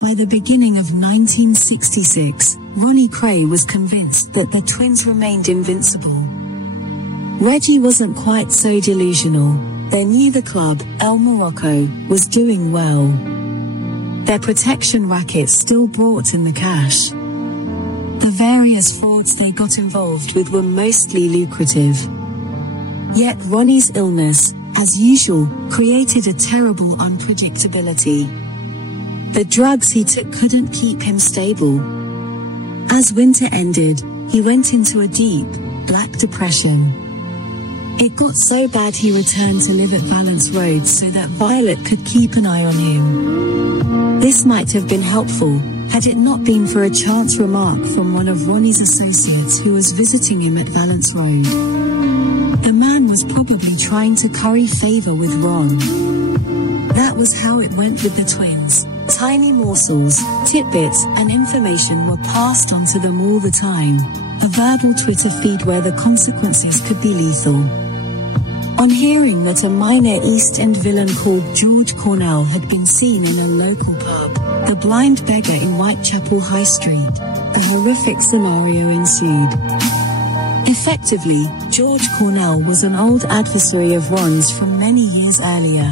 By the beginning of 1966, Ronnie Kray was convinced that the twins remained invincible. Reggie wasn't quite so delusional. They knew the club, El Morocco, was doing well. Their protection racket still brought in the cash. The various frauds they got involved with were mostly lucrative. Yet Ronnie's illness, as usual, created a terrible unpredictability. The drugs he took couldn't keep him stable. As winter ended, he went into a deep, black depression. It got so bad he returned to live at Valence Road so that Violet could keep an eye on him. This might have been helpful, had it not been for a chance remark from one of Ronnie's associates who was visiting him at Valence Road. The man was probably trying to curry favor with Ron. That was how it went with the twins. Tiny morsels, tidbits, and information were passed on to them all the time. A verbal Twitter feed where the consequences could be lethal. On hearing that a minor East End villain called George Cornell had been seen in a local pub, the Blind Beggar in Whitechapel High Street, a horrific scenario ensued. Effectively, George Cornell was an old adversary of Ron's from many years earlier.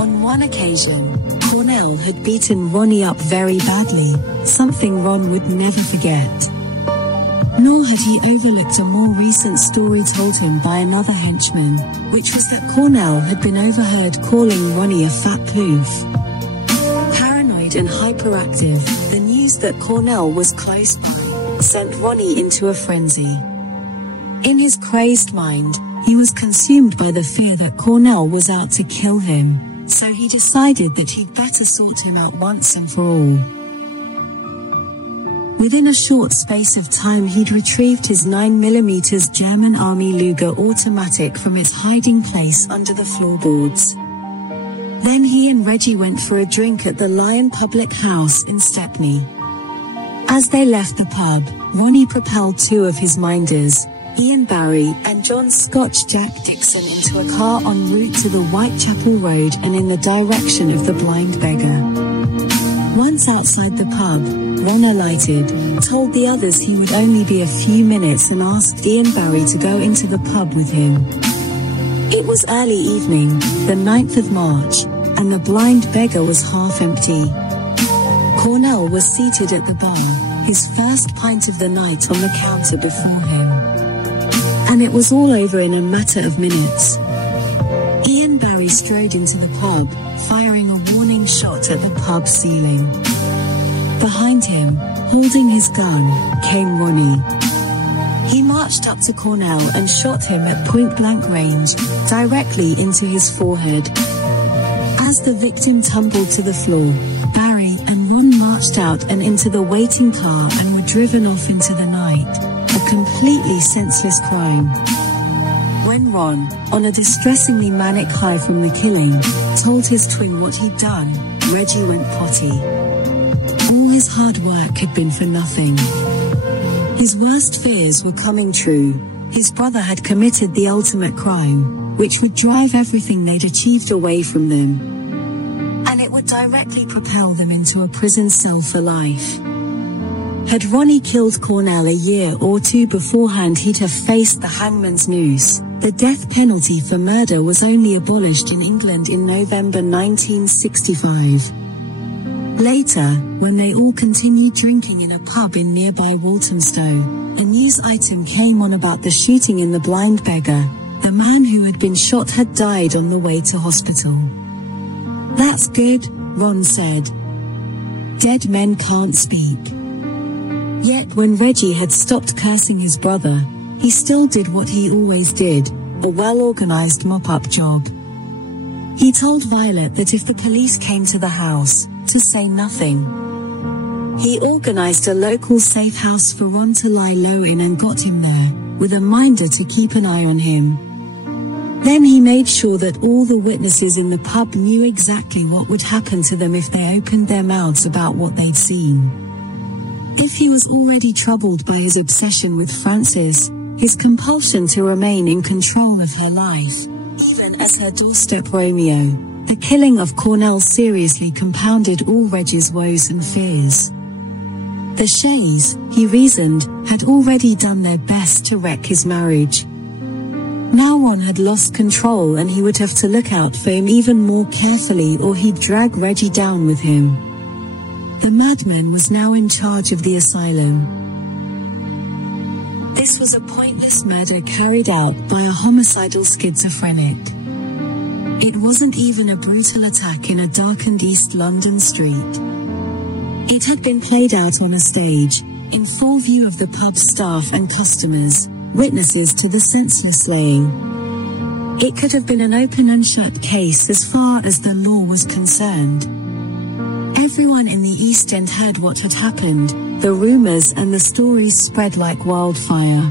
On one occasion, Cornell had beaten Ronnie up very badly, something Ron would never forget. Nor had he overlooked a more recent story told him by another henchman, which was that Cornell had been overheard calling Ronnie a fat ploof. Paranoid and hyperactive, the news that Cornell was close by sent Ronnie into a frenzy. In his crazed mind, he was consumed by the fear that Cornell was out to kill him, so he decided that he'd better sort him out once and for all. Within a short space of time he'd retrieved his 9mm German Army Luger automatic from its hiding place under the floorboards. Then he and Reggie went for a drink at the Lion Public House in Stepney. As they left the pub, Ronnie propelled two of his minders, Ian Barry and John Scotch Jack Dixon, into a car en route to the Whitechapel Road and in the direction of the Blind Beggar. Once outside the pub, Ron alighted, told the others he would only be a few minutes and asked Ian Barry to go into the pub with him. It was early evening, the 9th of March, and the Blind Beggar was half empty. Cornell was seated at the bar, his first pint of the night on the counter before him. And it was all over in a matter of minutes. Ian Barry strode into the pub, firing a warning shot at the pub ceiling. Behind him, holding his gun, came Ronnie. He marched up to Cornell and shot him at point-blank range, directly into his forehead. As the victim tumbled to the floor, Barry and Ron marched out and into the waiting car and were driven off into the night, a completely senseless crime. When Ron, on a distressingly manic high from the killing, told his twin what he'd done, Reggie went potty. All his hard work had been for nothing. His worst fears were coming true. His brother had committed the ultimate crime, which would drive everything they'd achieved away from them. And it would directly propel them into a prison cell for life. Had Ronnie killed Cornell a year or two beforehand, he'd have faced the hangman's noose. The death penalty for murder was only abolished in England in November 1965. Later, when they all continued drinking in a pub in nearby Walthamstow, a news item came on about the shooting in the Blind Beggar. The man who had been shot had died on the way to hospital. "That's good," Ron said. "Dead men can't speak." Yet when Reggie had stopped cursing his brother, he still did what he always did, a well-organized mop-up job. He told Violet that if the police came to the house, to say nothing. He organized a local safe house for Ron to lie low in and got him there, with a minder to keep an eye on him. Then he made sure that all the witnesses in the pub knew exactly what would happen to them if they opened their mouths about what they'd seen. If he was already troubled by his obsession with Frances, his compulsion to remain in control of her life, even as her doorstep Romeo, The killing of Cornell seriously compounded all Reggie's woes and fears. The Shays, he reasoned, had already done their best to wreck his marriage. Now Ron had lost control and he would have to look out for him even more carefully or he'd drag Reggie down with him. The madman was now in charge of the asylum. This was a pointless murder carried out by a homicidal schizophrenic. It wasn't even a brutal attack in a darkened East London street. It had been played out on a stage, in full view of the pub staff and customers, witnesses to the senseless slaying. It could have been an open and shut case as far as the law was concerned. Everyone in the East End heard what had happened, the rumors and the stories spread like wildfire.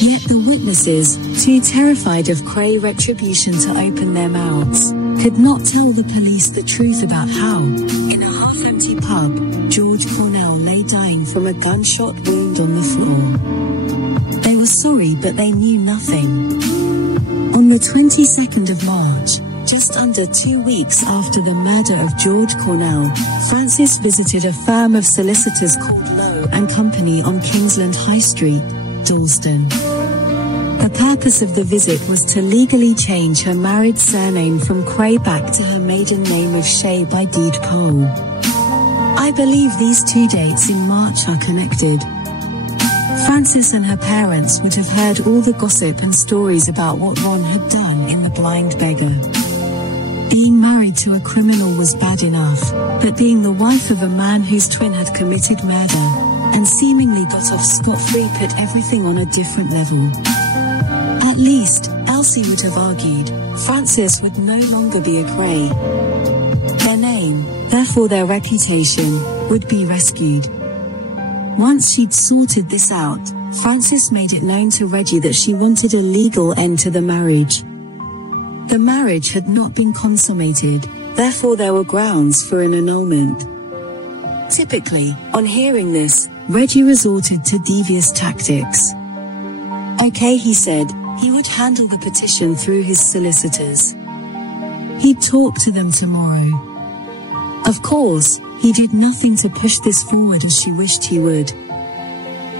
Yet the witnesses, too terrified of Kray retribution to open their mouths, could not tell the police the truth about how, in a half-empty pub, George Cornell lay dying from a gunshot wound on the floor. They were sorry but they knew nothing. On the 22nd of March, just under 2 weeks after the murder of George Cornell, Frances visited a firm of solicitors called Lowe and Company on Kingsland High Street, Dalston. The purpose of the visit was to legally change her married surname from Kray back to her maiden name of Shay by deed poll. I believe these two dates in March are connected. Frances and her parents would have heard all the gossip and stories about what Ron had done in The Blind Beggar. Being married to a criminal was bad enough, but being the wife of a man whose twin had committed murder, and seemingly got off scot-free put everything on a different level. At least, Elsie would have argued, Frances would no longer be a Kray. Their name, therefore their reputation, would be rescued. Once she'd sorted this out, Frances made it known to Reggie that she wanted a legal end to the marriage. The marriage had not been consummated, therefore there were grounds for an annulment. Typically, on hearing this, Reggie resorted to devious tactics. Okay, he said, he would handle the petition through his solicitors. He'd talk to them tomorrow. Of course, he did nothing to push this forward as she wished he would.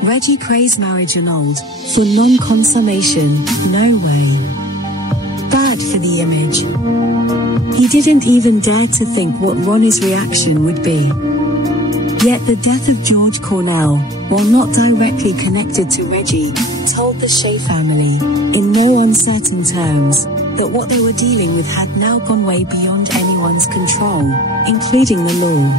Reggie Kray's marriage annulled, for non-consummation, no way. Bad for the image. He didn't even dare to think what Ronnie's reaction would be. Yet the death of George Cornell, while not directly connected to Reggie, told the Shay family, in no uncertain terms, that what they were dealing with had now gone way beyond anyone's control, including the law.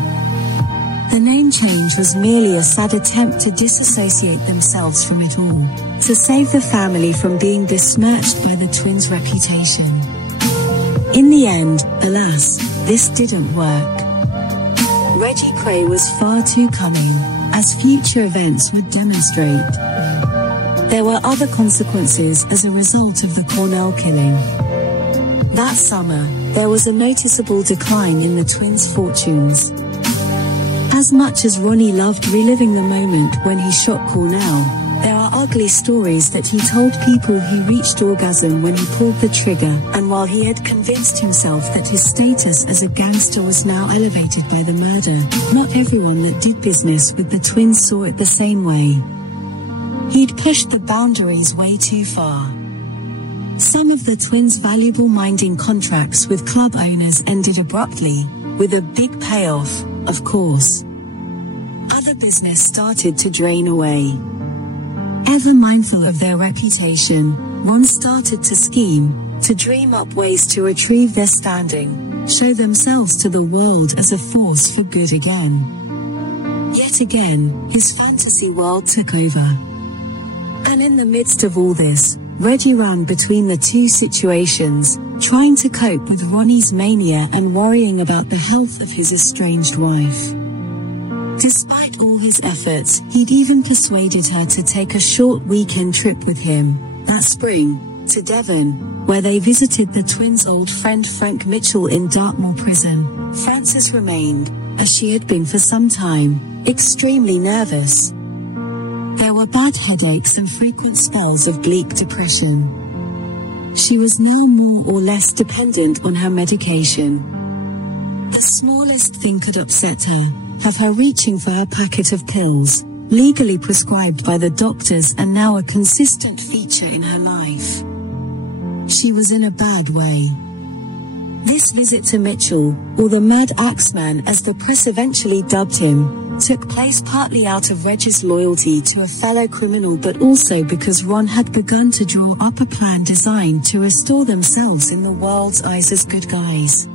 The name change was merely a sad attempt to disassociate themselves from it all, to save the family from being besmirched by the twins' reputation. In the end, alas, this didn't work. Reggie Kray was far too cunning, as future events would demonstrate. There were other consequences as a result of the Cornell killing. That summer, there was a noticeable decline in the twins' fortunes. As much as Ronnie loved reliving the moment when he shot Cornell, there are ugly stories that he told people he reached orgasm when he pulled the trigger, and while he had convinced himself that his status as a gangster was now elevated by the murder, not everyone that did business with the twins saw it the same way. He'd pushed the boundaries way too far. Some of the twins' valuable minding contracts with club owners ended abruptly, with a big payoff, of course. Other business started to drain away. Ever mindful of their reputation, Ron started to scheme, to dream up ways to retrieve their standing, show themselves to the world as a force for good again. Yet again, his fantasy world took over. And in the midst of all this, Reggie ran between the two situations, trying to cope with Ronnie's mania and worrying about the health of his estranged wife. Despite all his efforts, he'd even persuaded her to take a short weekend trip with him, that spring, to Devon, where they visited the twins' old friend Frank Mitchell in Dartmoor prison. Frances remained, as she had been for some time, extremely nervous. There were bad headaches and frequent spells of bleak depression. She was now more or less dependent on her medication. The smallest thing could upset her, have her reaching for her packet of pills, legally prescribed by the doctors and now a consistent feature in her life. She was in a bad way. This visit to Mitchell, or the Mad Axeman as the press eventually dubbed him, took place partly out of Reg's loyalty to a fellow criminal but also because Ron had begun to draw up a plan designed to restore themselves in the world's eyes as good guys.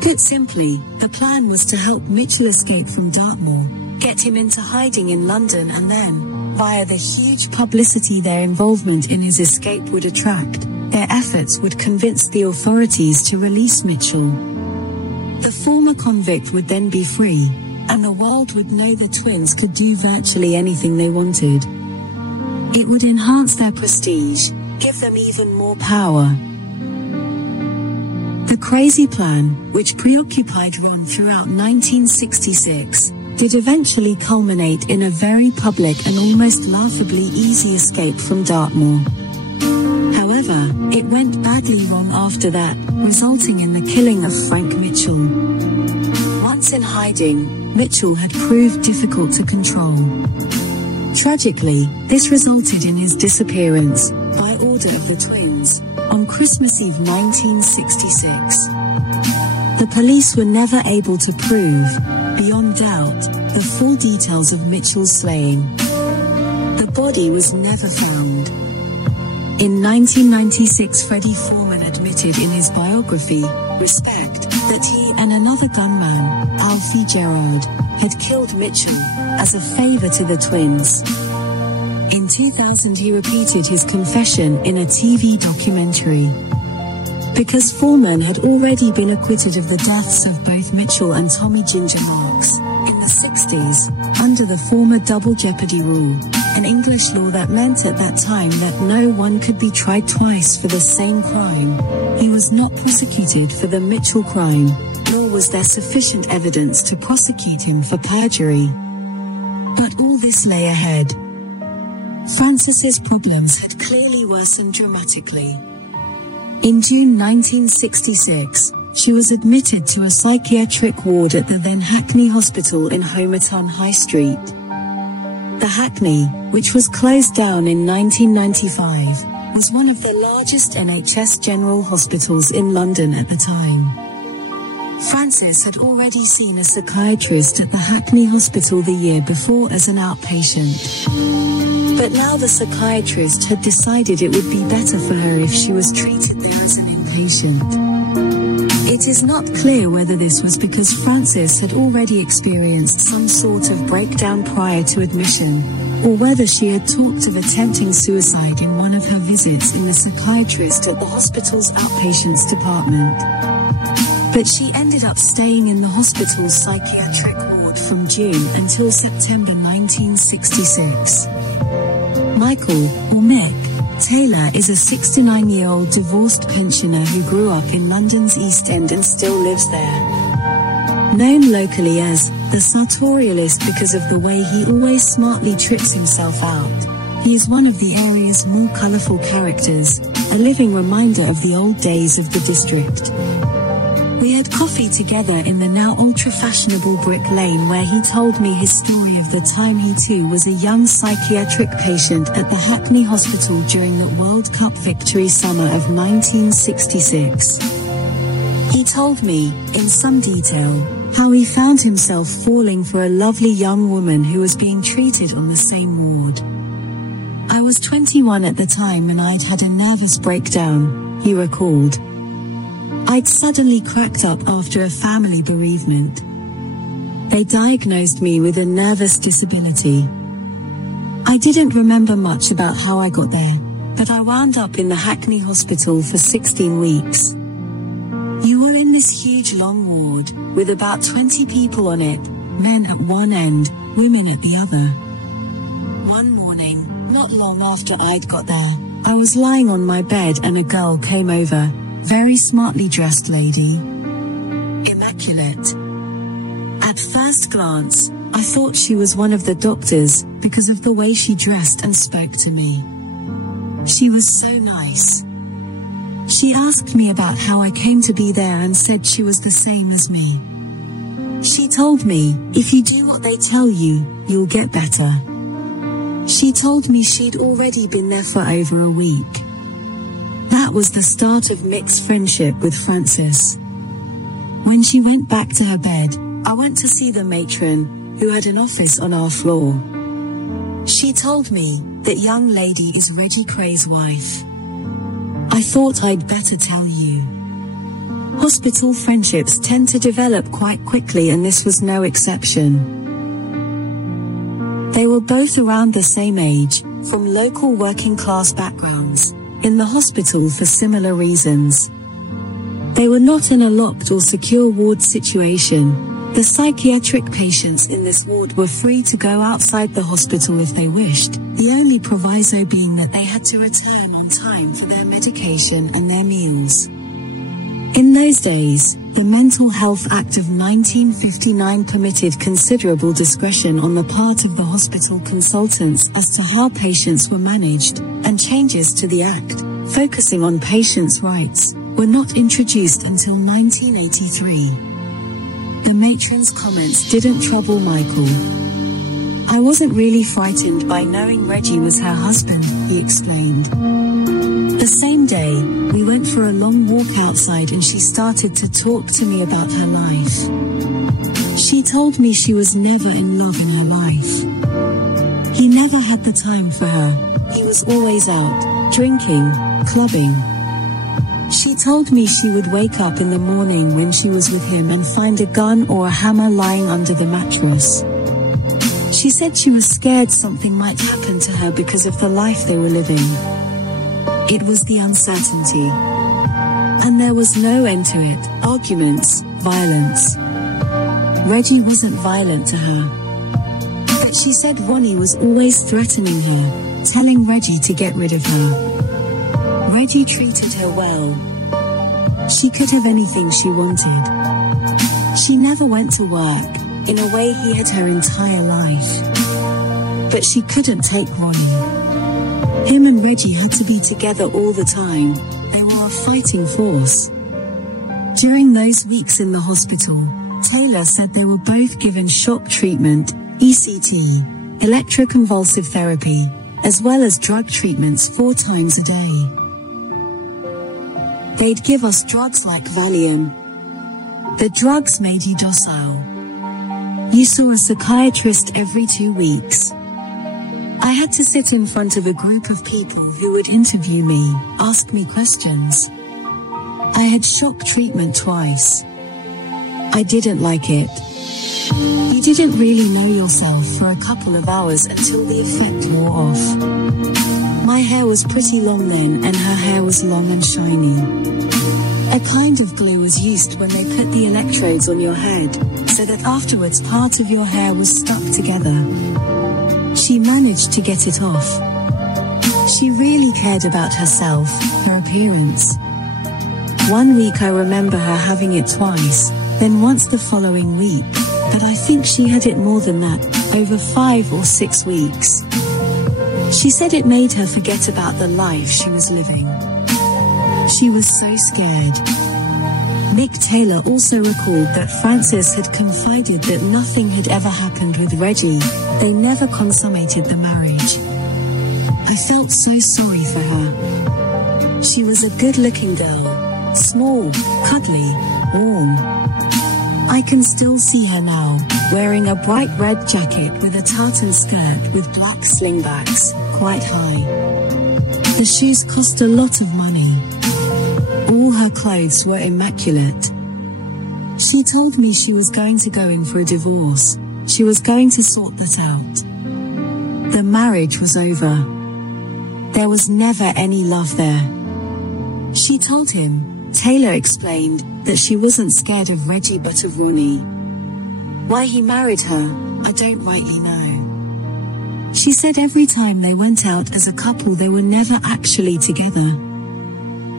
Put simply, the plan was to help Mitchell escape from Dartmoor, get him into hiding in London and then, via the huge publicity their involvement in his escape would attract, their efforts would convince the authorities to release Mitchell. The former convict would then be free, and the world would know the twins could do virtually anything they wanted. It would enhance their prestige, give them even more power. The crazy plan, which preoccupied Ron throughout 1966, did eventually culminate in a very public and almost laughably easy escape from Dartmoor. However, it went badly wrong after that, resulting in the killing of Frank Mitchell. Once in hiding, Mitchell had proved difficult to control. Tragically, this resulted in his disappearance, by order of the twins, on Christmas Eve 1966. The police were never able to prove, beyond doubt, the full details of Mitchell's slaying. The body was never found. In 1996, Freddie Foreman admitted in his biography, Respect, that he and another gunman, Alfie Gerard, had killed Mitchell, as a favor to the twins. In 2000 he repeated his confession in a TV documentary. Because Foreman had already been acquitted of the deaths of both Mitchell and Tommy Ginger Marks, in the 60s, under the former double jeopardy rule, an English law that meant at that time that no one could be tried twice for the same crime, he was not prosecuted for the Mitchell crime, nor was there sufficient evidence to prosecute him for perjury. But all this lay ahead. Frances's problems had clearly worsened dramatically. In June 1966, she was admitted to a psychiatric ward at the then Hackney Hospital in Homerton High Street. The Hackney, which was closed down in 1995, was one of the largest NHS general hospitals in London at the time. Frances had already seen a psychiatrist at the Hackney Hospital the year before as an outpatient. But now the psychiatrist had decided it would be better for her if she was treated there as an inpatient. It is not clear whether this was because Frances had already experienced some sort of breakdown prior to admission, or whether she had talked of attempting suicide in one of her visits in the psychiatrist at the hospital's outpatients department. But she ended up staying in the hospital's psychiatric ward from June until September 1966. Michael, or Mick, Taylor is a 69-year-old divorced pensioner who grew up in London's East End and still lives there. Known locally as the sartorialist because of the way he always smartly trips himself out, he is one of the area's more colourful characters, a living reminder of the old days of the district. We had coffee together in the now ultra-fashionable Brick Lane where he told me his story of the time he too was a young psychiatric patient at the Hackney Hospital during the World Cup victory summer of 1966. He told me, in some detail, how he found himself falling for a lovely young woman who was being treated on the same ward. I was 21 at the time and I'd had a nervous breakdown, he recalled. I'd suddenly cracked up after a family bereavement. They diagnosed me with a nervous disability. I didn't remember much about how I got there, but I wound up in the Hackney Hospital for 16 weeks. You were in this huge long ward, with about 20 people on it, men at one end, women at the other. One morning, not long after I'd got there, I was lying on my bed and a girl came over, very smartly dressed lady. Immaculate. At first glance, I thought she was one of the doctors, because of the way she dressed and spoke to me. She was so nice. She asked me about how I came to be there and said she was the same as me. She told me, if you do what they tell you, you'll get better. She told me she'd already been there for over a week. That was the start of Mick's friendship with Frances. When she went back to her bed, I went to see the matron, who had an office on our floor. She told me, that young lady is Reggie Kray's wife. I thought I'd better tell you. Hospital friendships tend to develop quite quickly, and this was no exception. They were both around the same age, from local working class backgrounds, in the hospital for similar reasons. They were not in a locked or secure ward situation. The psychiatric patients in this ward were free to go outside the hospital if they wished, the only proviso being that they had to return on time for their medication and their meals. In those days, the Mental Health Act of 1959 permitted considerable discretion on the part of the hospital consultants as to how patients were managed, and changes to the Act, focusing on patients' rights, were not introduced until 1983. The matron's comments didn't trouble Michael. I wasn't really frightened by knowing Reggie was her husband, he explained. The same day, we went for a long walk outside and she started to talk to me about her life. She told me she was never in love in her life. He never had the time for her. He was always out, drinking, clubbing. She told me she would wake up in the morning when she was with him and find a gun or a hammer lying under the mattress. She said she was scared something might happen to her because of the life they were living. It was the uncertainty. And there was no end to it, arguments, violence. Reggie wasn't violent to her. But she said Ronnie was always threatening her, telling Reggie to get rid of her. Reggie treated her well. She could have anything she wanted. She never went to work, in a way he had her entire life. But she couldn't take Ronnie. Him and Reggie had to be together all the time. They were a fighting force. During those weeks in the hospital, Taylor said they were both given shock treatment, ECT, electroconvulsive therapy, as well as drug treatments 4 times a day. They'd give us drugs like Valium. The drugs made you docile. You saw a psychiatrist every 2 weeks. I had to sit in front of a group of people who would interview me, ask me questions. I had shock treatment twice. I didn't like it. You didn't really know yourself for a couple of hours until the effect wore off. My hair was pretty long then, and her hair was long and shiny. A kind of glue was used when they put the electrodes on your head, so that afterwards part of your hair was stuck together. She managed to get it off. She really cared about herself, her appearance. One week I remember her having it twice, then once the following week, but I think she had it more than that, over 5 or 6 weeks. She said it made her forget about the life she was living. She was so scared. Mick Taylor also recalled that Frances had confided that nothing had ever happened with Reggie. They never consummated the marriage. I felt so sorry for her. She was a good-looking girl, small, cuddly, warm. I can still see her now, wearing a bright red jacket with a tartan skirt with black slingbacks, quite high. The shoes cost a lot of money. All her clothes were immaculate. She told me she was going to go in for a divorce. She was going to sort that out. The marriage was over. There was never any love there. She told him, Taylor explained, that she wasn't scared of Reggie but of Ronnie. Why he married her, I don't rightly know. She said every time they went out as a couple they were never actually together.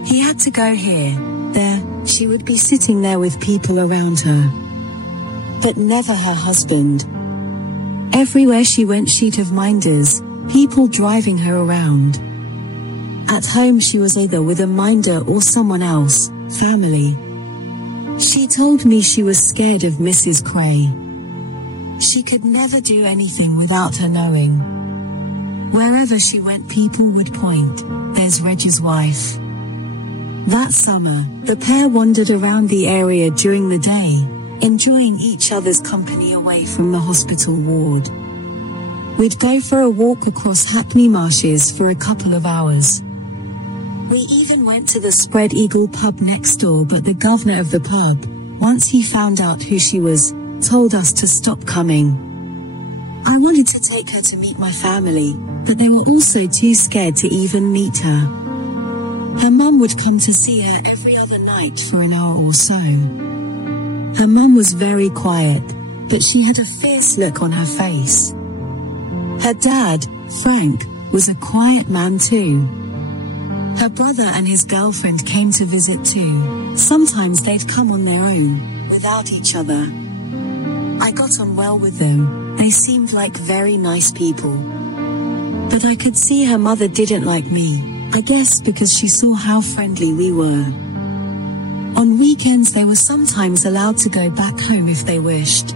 He had to go here, there, she would be sitting there with people around her. But never her husband. Everywhere she went she'd have minders, people driving her around. At home she was either with a minder or someone else, family. She told me she was scared of Mrs. Kray. She could never do anything without her knowing. Wherever she went people would point, "There's Reggie's wife." That summer, the pair wandered around the area during the day, enjoying each other's company away from the hospital ward. We'd go for a walk across Hackney Marshes for a couple of hours. We even went to the Spread Eagle pub next door, but the governor of the pub, once he found out who she was, told us to stop coming. I wanted to take her to meet my family, but they were also too scared to even meet her. Her mum would come to see her every other night for an hour or so. Her mum was very quiet, but she had a fierce look on her face. Her dad, Frank, was a quiet man too. Her brother and his girlfriend came to visit too. Sometimes they'd come on their own, without each other. I got on well with them, they seemed like very nice people. But I could see her mother didn't like me, I guess because she saw how friendly we were. On weekends they were sometimes allowed to go back home if they wished.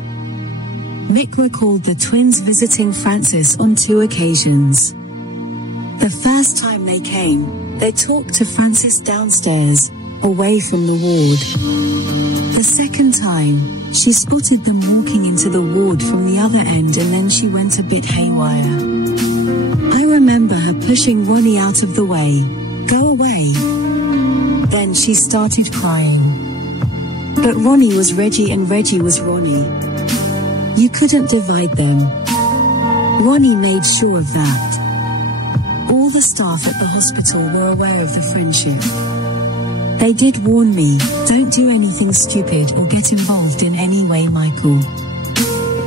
Mick recalled the twins visiting Frances on 2 occasions. The first time they came, they talked to Frances downstairs, away from the ward. The second time, she spotted them walking into the ward from the other end, and then she went a bit haywire. I remember her pushing Ronnie out of the way. "Go away." Then she started crying. But Ronnie was Reggie and Reggie was Ronnie. You couldn't divide them. Ronnie made sure of that. All the staff at the hospital were aware of the friendship. They did warn me, "Don't do anything stupid or get involved in any way, Michael.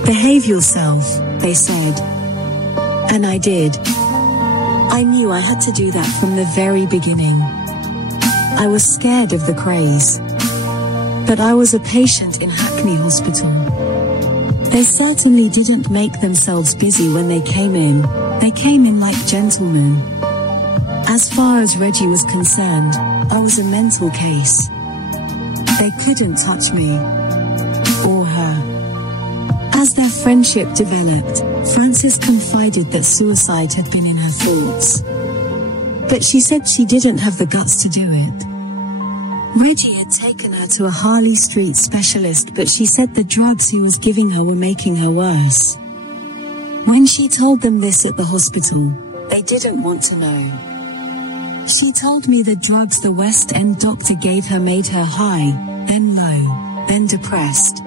Behave yourself," they said. And I did. I knew I had to do that from the very beginning. I was scared of the Krays. But I was a patient in Hackney Hospital. They certainly didn't make themselves busy when they came in. They came in like gentlemen. As far as Reggie was concerned, I was a mental case. They couldn't touch me. Or her. As their friendship developed, Frances confided that suicide had been in her thoughts. But she said she didn't have the guts to do it. Reggie had taken her to a Harley Street specialist, but she said the drugs he was giving her were making her worse. When she told them this at the hospital, they didn't want to know. She told me the drugs the West End doctor gave her made her high, then low, then depressed.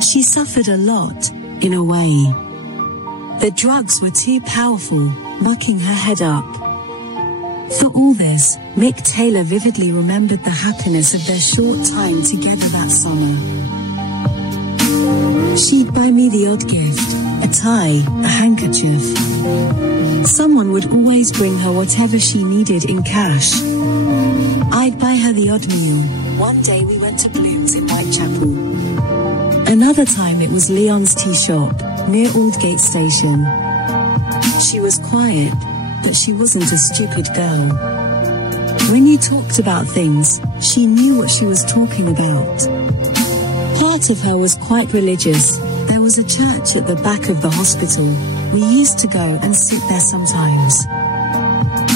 She suffered a lot, in a way. The drugs were too powerful, mucking her head up. For all this, Mick Taylor vividly remembered the happiness of their short time together that summer. She'd buy me the odd gift, a tie, a handkerchief. Someone would always bring her whatever she needed in cash. I'd buy her the odd meal. One day we went to Bloom's in Whitechapel. Another time it was Leon's tea shop, near Aldgate Station. She was quiet, but she wasn't a stupid girl. When you talked about things, she knew what she was talking about. Part of her was quite religious. There was a church at the back of the hospital. We used to go and sit there sometimes.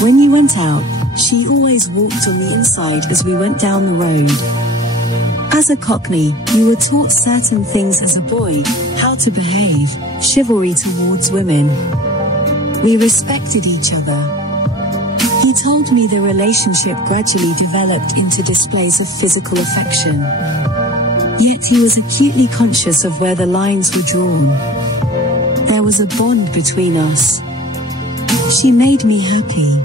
When you went out, she always walked on the inside as we went down the road. As a Cockney, you were taught certain things as a boy, how to behave, chivalry towards women. We respected each other. He told me the relationship gradually developed into displays of physical affection. Yet he was acutely conscious of where the lines were drawn. There was a bond between us. She made me happy.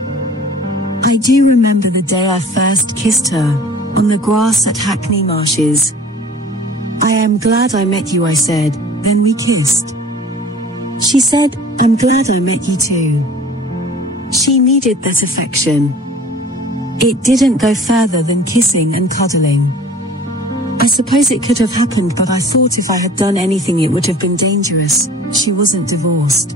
I do remember the day I first kissed her, on the grass at Hackney Marshes. "I am glad I met you," I said, then we kissed. She said, "I'm glad I met you too." She needed that affection. It didn't go further than kissing and cuddling. I suppose it could have happened, but I thought if I had done anything it would have been dangerous. She wasn't divorced.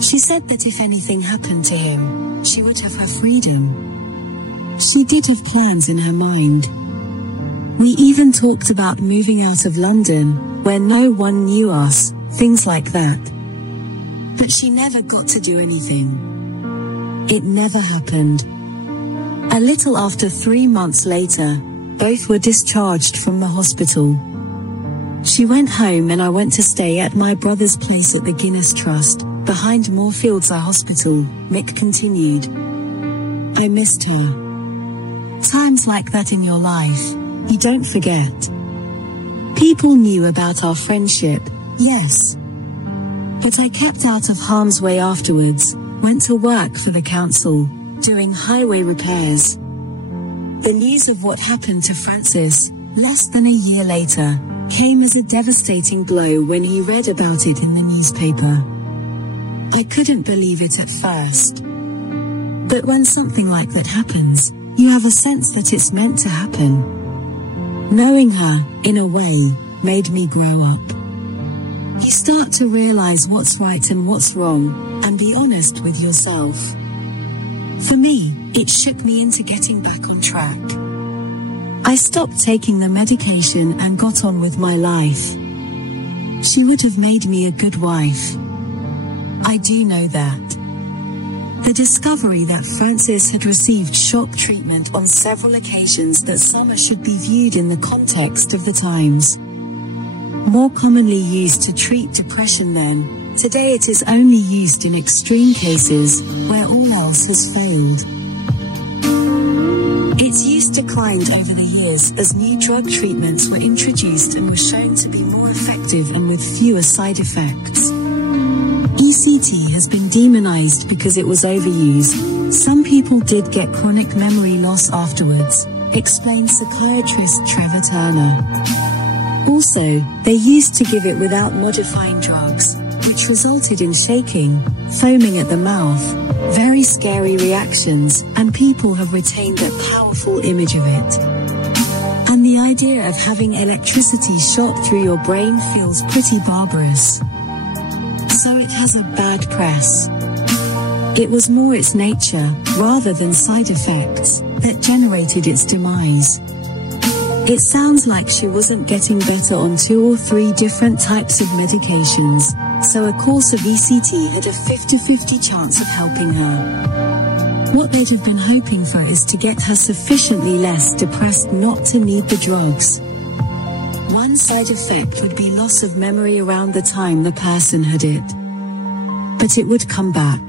She said that if anything happened to him, she would have her freedom. She did have plans in her mind. We even talked about moving out of London, where no one knew us, things like that. But she never got to do anything. It never happened. A little after 3 months later, both were discharged from the hospital. She went home and I went to stay at my brother's place at the Guinness Trust, behind Moorfields Eye Hospital, Mick continued. I missed her. Times like that in your life, you don't forget. People knew about our friendship, yes. But I kept out of harm's way afterwards, went to work for the council, doing highway repairs. The news of what happened to Francis, less than a year later, came as a devastating blow when he read about it in the newspaper. I couldn't believe it at first. But when something like that happens, you have a sense that it's meant to happen. Knowing her, in a way, made me grow up. You start to realize what's right and what's wrong, and be honest with yourself. For me, it shook me into getting back on track. I stopped taking the medication and got on with my life. She would have made me a good wife. I do know that. The discovery that Frances had received shock treatment on several occasions that summer should be viewed in the context of the times. More commonly used to treat depression then, today it is only used in extreme cases, where all else has failed. Its use declined over the years as new drug treatments were introduced and were shown to be more effective and with fewer side effects. ECT has been demonized because it was overused. Some people did get chronic memory loss afterwards, explained psychiatrist Trevor Turner. Also, they used to give it without modifying drugs, which resulted in shaking, foaming at the mouth, very scary reactions, and people have retained that powerful image of it. And the idea of having electricity shot through your brain feels pretty barbarous. So it has a bad press. It was more its nature, rather than side effects, that generated its demise. It sounds like she wasn't getting better on 2 or 3 different types of medications, so a course of ECT had a 50-50 chance of helping her. What they'd have been hoping for is to get her sufficiently less depressed not to need the drugs. One side effect would be loss of memory around the time the person had it. But it would come back.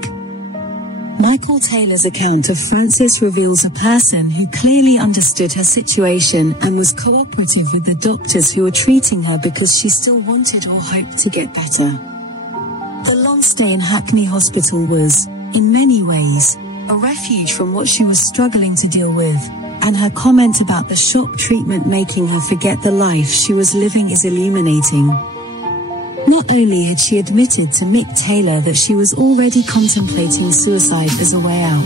Michael Taylor's account of Frances reveals a person who clearly understood her situation and was cooperative with the doctors who were treating her because she still wanted or hoped to get better. The long stay in Hackney Hospital was, in many ways, a refuge from what she was struggling to deal with, and her comment about the shock treatment making her forget the life she was living is illuminating. Not only had she admitted to Mick Taylor that she was already contemplating suicide as a way out,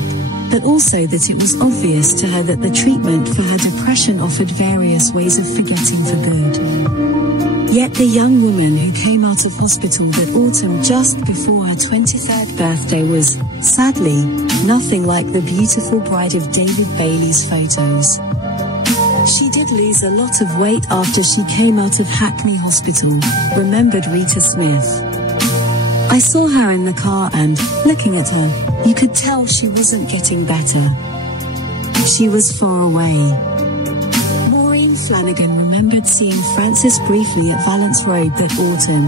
but also that it was obvious to her that the treatment for her depression offered various ways of forgetting for good. Yet the young woman who came out of hospital that autumn just before her 23rd birthday was, sadly, nothing like the beautiful bride of David Bailey's photos. She did lose a lot of weight after she came out of Hackney Hospital, remembered Rita Smith. I saw her in the car and, looking at her, you could tell she wasn't getting better. She was far away. Maureen Flanagan remembered seeing Frances briefly at Valence Road that autumn.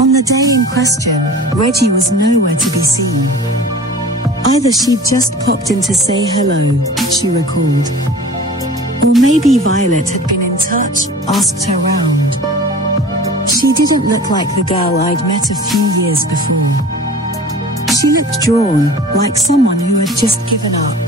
On the day in question, Reggie was nowhere to be seen. Either she'd just popped in to say hello, she recalled. Or maybe Violet had been in touch, asked her round. She didn't look like the girl I'd met a few years before. She looked drawn, like someone who had just given up.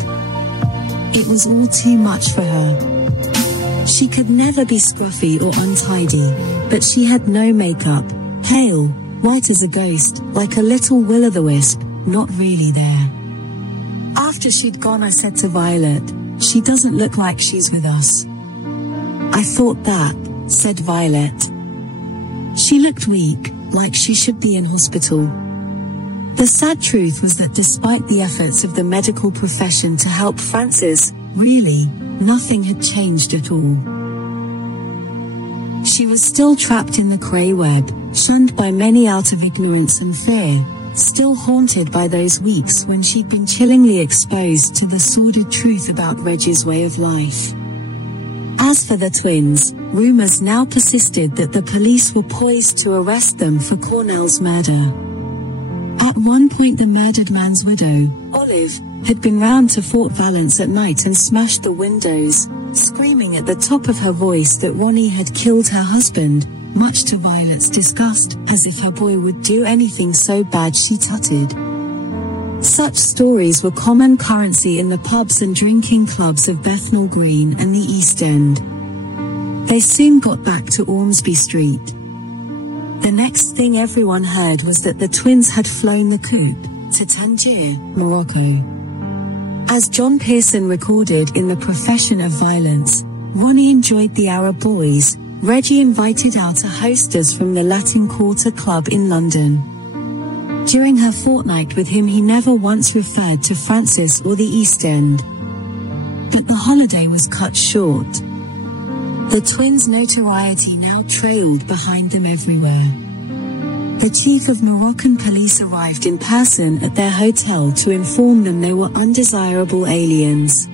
It was all too much for her. She could never be scruffy or untidy, but she had no makeup, pale, white as a ghost, like a little will-o'-the-wisp, not really there. After she'd gone, I said to Violet, "She doesn't look like she's with us." "I thought that," said Violet. She looked weak, like she should be in hospital. The sad truth was that despite the efforts of the medical profession to help Frances, really, nothing had changed at all. She was still trapped in the Kray web, shunned by many out of ignorance and fear, still haunted by those weeks when she'd been chillingly exposed to the sordid truth about Reggie's way of life. As for the twins, rumors now persisted that the police were poised to arrest them for Cornell's murder. At one point the murdered man's widow, Olive, had been round to Fort Valence at night and smashed the windows, screaming at the top of her voice that Ronnie had killed her husband, much to Violet's disgust, as if her boy would do anything so bad, she tutted. Such stories were common currency in the pubs and drinking clubs of Bethnal Green and the East End. They soon got back to Ormsby Street. The next thing everyone heard was that the twins had flown the coupe to Tangier, Morocco. As John Pearson recorded in The Profession of Violence, Ronnie enjoyed the Arab boys. Reggie invited out a hostess from the Latin Quarter Club in London. During her fortnight with him he never once referred to Frances or the East End. But the holiday was cut short. The twins' notoriety now trailed behind them everywhere. The chief of Moroccan police arrived in person at their hotel to inform them they were undesirable aliens.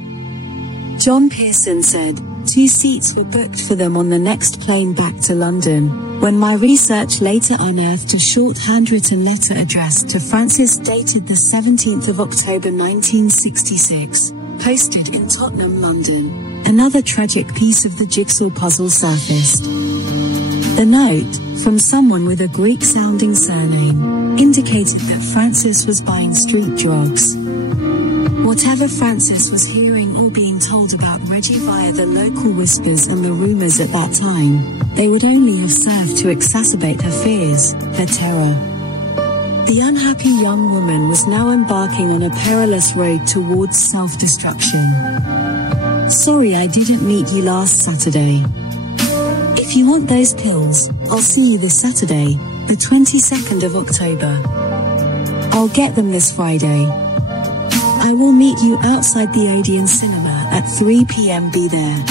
John Pearson said, 2 seats were booked for them on the next plane back to London, when my research later unearthed a short handwritten letter addressed to Frances dated the 17th of October 1966, posted in Tottenham, London. Another tragic piece of the jigsaw puzzle surfaced. The note, from someone with a Greek-sounding surname, indicated that Frances was buying street drugs. Whatever Frances was hearing or being told about Reggie via the local whispers and the rumors at that time, they would only have served to exacerbate her fears, her terror. The unhappy young woman was now embarking on a perilous road towards self-destruction. Sorry I didn't meet you last Saturday. If you want those pills, I'll see you this Saturday, the 22nd of October. I'll get them this Friday. I will meet you outside the Odeon Cinema at 3 p.m. Be there.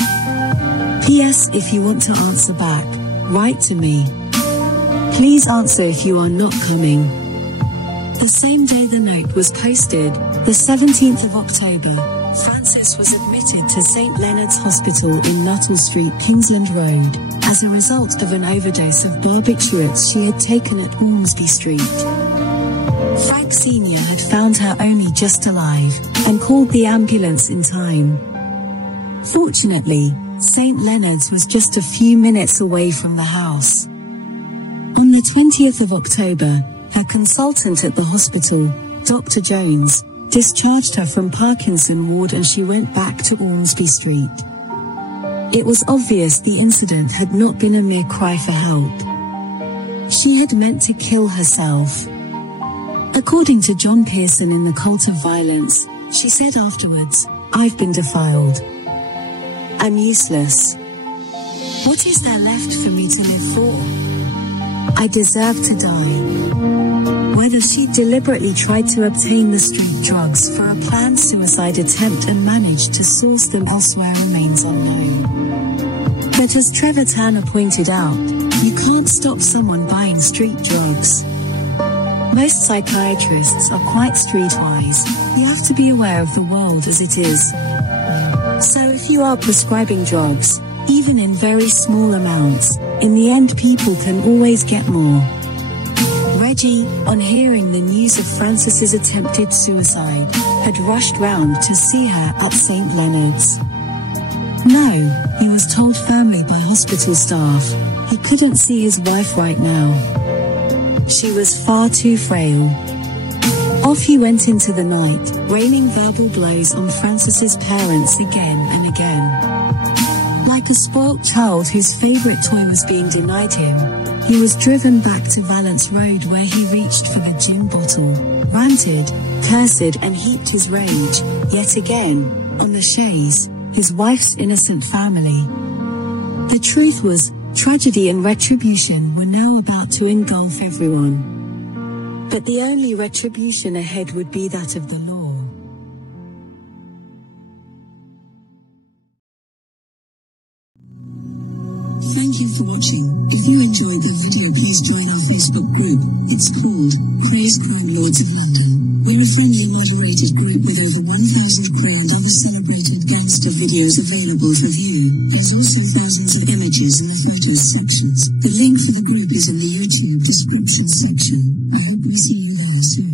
P.S. If you want to answer back, write to me. Please answer if you are not coming. The same day the note was posted, the 17th of October, Frances was admitted to St. Leonard's Hospital in Nuttall Street, Kingsland Road, as a result of an overdose of barbiturates she had taken at Ormsby Street. Frank Sr. had found her only just alive, and called the ambulance in time. Fortunately, St. Leonard's was just a few minutes away from the house. On the 20th of October, her consultant at the hospital, Dr. Jones, discharged her from Parkinson ward and she went back to Ormsby Street. It was obvious the incident had not been a mere cry for help. She had meant to kill herself. According to John Pearson in The Cult of Violence, she said afterwards, "I've been defiled. I'm useless. What is there left for me to live for? I deserve to die." Whether she deliberately tried to obtain the street drugs for a planned suicide attempt and managed to source them elsewhere remains unknown. But as Trevor Tanner pointed out, you can't stop someone buying street drugs. Most psychiatrists are quite streetwise. You have to be aware of the world as it is. So if you are prescribing drugs, even in very small amounts, in the end people can always get more. Reggie, on hearing the news of Frances's attempted suicide, had rushed round to see her at St. Leonard's. No, he was told firmly by hospital staff, he couldn't see his wife right now. She was far too frail. Off he went into the night, raining verbal blows on Frances's parents again and again. Like a spoilt child whose favorite toy was being denied him, he was driven back to Valence Road where he reached for the gin bottle, ranted, cursed and heaped his rage, yet again, on the chaise, his wife's innocent family. The truth was, tragedy and retribution were now about to engulf everyone. But the only retribution ahead would be that of the law. Thank you for watching. If you enjoyed the video, please join our Facebook group. It's called Krays Crime Lords of London. We're a friendly moderated group with over 1,000 Kray and other celebrated gangster videos available for view. There's also thousands of images in the photos sections. The link for the group is in the YouTube description section. I hope we see you there soon.